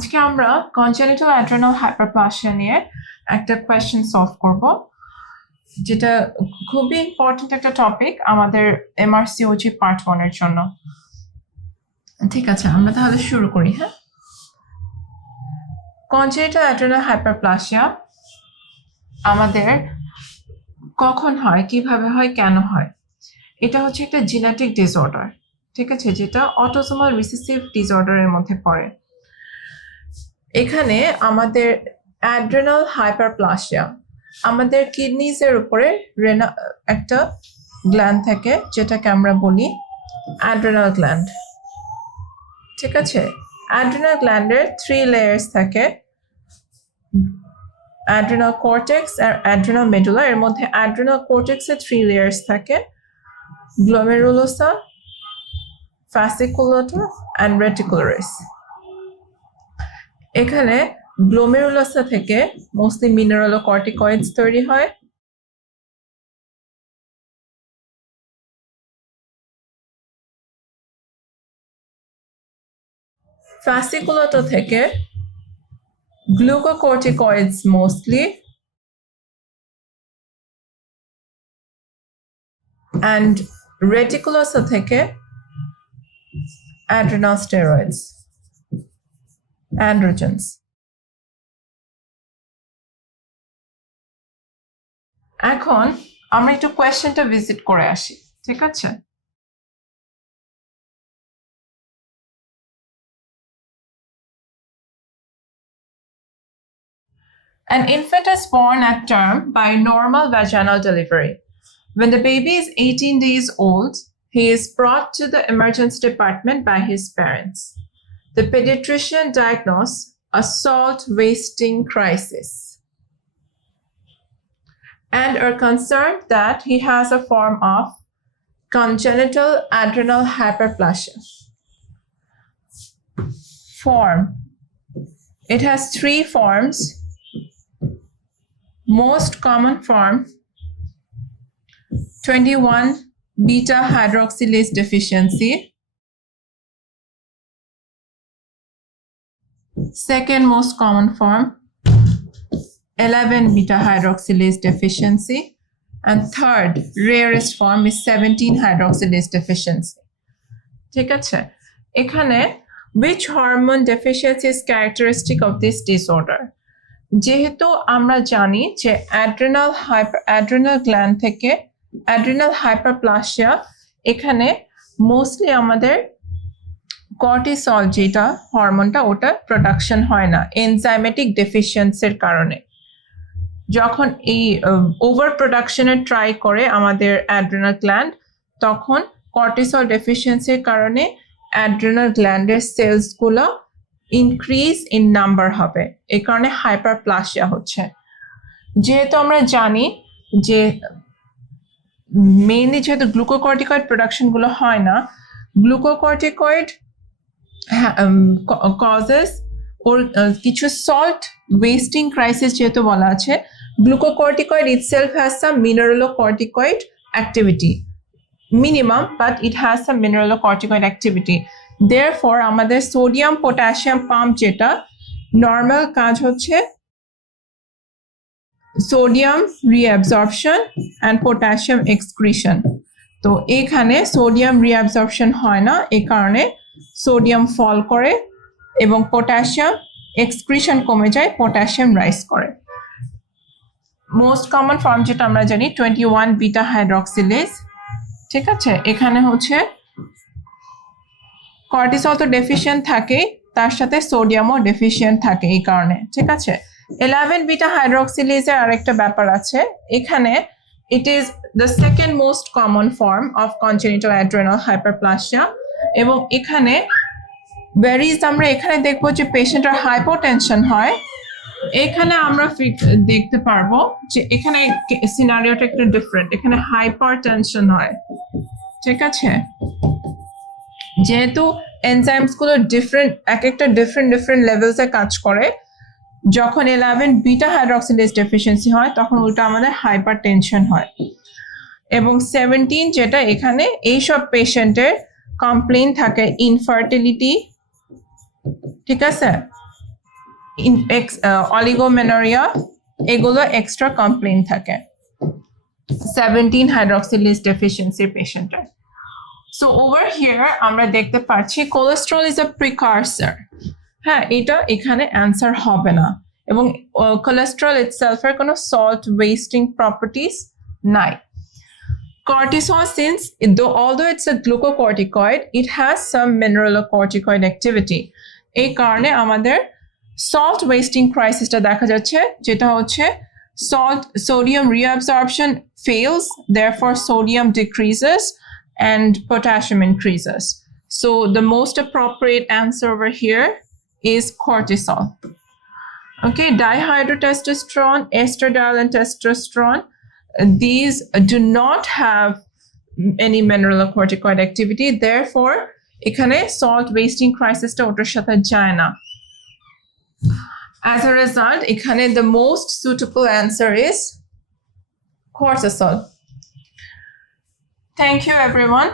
আজকে আমরা congenital adrenal hyperplasia নিয়ে একটা কোয়েশ্চেন সলভ করব, যেটা খুবই ইম্পর্টেন্ট একটা টপিক আমাদের এমআরসিওজি পার্ট 1 এর জন্য। ঠিক আছে, আমরা তাহলে শুরু করি। হ্যাঁ, কনজেনিটাল অ্যাড্রেনাল হাইপারপ্লাসিয়া আমাদের কখন হয়, কিভাবে হয়, কেন হয়? এটা হচ্ছে একটা জেনেটিক ডিসঅর্ডার, ঠিক আছে, যেটা অটোসোমাল রিসেসিভ ডিসঅর্ডারের মধ্যে পড়ে। এখানে আমাদের অ্যাড্রেনাল হাইপারপ্লাসিয়া, আমাদের কিডনিজের উপরে একটা গ্ল্যান্ড থাকে যেটাকে আমরা বলি অ্যাড্রেনাল গ্ল্যান্ড। ঠিক আছে, অ্যাড্রেনাল গ্ল্যান্ডের 3 লেয়ার্স থাকে, অ্যাড্রেনাল কর্টেক্স আর অ্যাড্রেনাল মেডুলা। এর মধ্যে অ্যাড্রেনাল কর্টেক্সে 3 লেয়ার্স থাকে, গ্লোমেরুলোসা, fasciculata and reticularis। এখানে গ্লোমেরুলোসা থেকে মোস্টলি মিনারেলোকর্টিকয়েডস তৈরি হয়, fasciculata থেকে গ্লুকোকর্টিকয়েডস মোস্টলি, and reticulosa থেকে adrenal steroids, androgens। এখন আমরা একটু কোয়েশ্চেনটা ভিজিট করে আসি, ঠিক আছে? An infant is born at term by normal vaginal delivery. When the baby is 18 days old, he is brought to the emergency department by his parents. The pediatrician diagnosed a salt wasting crisis and are concerned that he has a form of congenital adrenal hyperplasia. Form. It has 3 forms. Most common form, 21 beta hydroxylase deficiency. Second most common form, 11 beta hydroxylase deficiency. And third rarest form is 17 hydroxylase deficiency. ঠিক আছে, এখানে which hormone deficiency is characteristic of this disorder? যেহেতু আমরা জানি যে adrenal gland থেকে adrenal hyperplasia, এখানে mostly আমাদের কর্টিসল যেটা হরমোনটা, ওটা প্রোডাকশন হয় না এনজাইমেটিক ডেফিসিয়েন্সির কারণে। যখন এই ওভার প্রোডাকশনের ট্রাই করে আমাদের অ্যাড্রেনাল গ্ল্যান্ড, তখন কর্টিসল ডেফিসিয়েন্সির কারণে অ্যাড্রেনাল গ্ল্যান্ডের সেলসগুলো ইনক্রিজ ইন নাম্বার হবে, এই কারণে হাইপারপ্লাসিয়া হচ্ছে। যেহেতু আমরা জানি যে মেইনলি যেহেতু গ্লুকোকর্টিকয়েড প্রোডাকশনগুলো হয় না, গ্লুকোকর্টিকয়েড কজেস ওর কিছু সল্ট ওয়েস্টিং ক্রাইসিস, যেহেতু বলা আছে glucocorticoid itself has some mineralocorticoid activity, minimum, but it has some mineralocorticoid activity. Therefore আমাদের সোডিয়াম পটাশিয়াম পাম্প, যেটা নর্মাল কাজ হচ্ছে sodium reabsorption and potassium excretion. তো এখানে সোডিয়াম রিঅ্যাবজর্পশন হয় না, এই কারণে সোডিয়াম ফল করে এবং পটাশিয়াম এক্সক্রিশন কমে যায়, পটাশিয়াম রাইজ করে। মোস্ট কমন ফর্ম যেটা আমরা জানি 21 বিটা হাইড্রক্সিলেজ। ঠিক আছে, এখানে হচ্ছে কর্টিসল তো ডেফিশিয়েন্ট থাকে, তার সাথে সোডিয়ামও ডেফিশিয়েন্ট থাকে এই কারণে। ঠিক আছে, 11 বিটা হাইড্রক্সিলেজের আরেকটা ব্যাপার আছে, এখানে it is the second most common form of congenital adrenal hyperplasia. এবং এখানে ভ্যারিজ, আমরা এখানে দেখবো যে পেশেন্টের হাইপোটেনশন হয়, এখানে আমরা দেখতে পারবো যে এখানে সিনারিওটা একটু ডিফারেন্ট, এখানে হাইপারটেনশন হয়। ঠিক আছে, যেহেতু এনজাইমস গুলো ডিফারেন্ট, এক একটা ডিফারেন্ট লেভেলসে কাজ করে, যখন 11 বিটা হাইড্রক্সিলেজ ডেফিসিয়েন্সি হয় তখন ওটা আমাদের হাইপারটেনশন হয়। এবং 17 যেটা, এখানে এইসব পেশেন্টের কমপ্লেইন থাকে ইনফার্টিলিটি, ঠিক আছে, অলিগোমেনোরিয়া এগুলো এক্সট্রা কমপ্লেইন থাকে 17 হাইড্রক্সিলেজ ডেফিসিয়েন্সির পেশেন্টের। সো ওভার হিয়ার আমরা দেখতে পাচ্ছি কোলেস্ট্রল ইজ আ প্রিকারসার। হ্যাঁ, এটা এখানে অ্যান্সার হবে না, এবং কোলেস্ট্রল ইটসেলফের কোনো সল্ট ওয়েস্টিং প্রপার্টিস নাই। Cortisol, although it's a glucocorticoid, it has some mineralocorticoid activity. এই কারণে আমাদের salt wasting ক্রাইসিসটা দেখা যাচ্ছে, যেটা হচ্ছে sodium reabsorption fails, therefore sodium decreases and potassium increases. So the most appropriate answer over here is cortisol. Okay, dihydrotestosterone, estradiol, and testosterone, these do not have any mineralocorticoid activity, therefore এখানে salt wasting ক্রাইসিসটা ওটার সাথে যায় না। As a result, এখানে the most suitable answer is cortisol. Thank you everyone.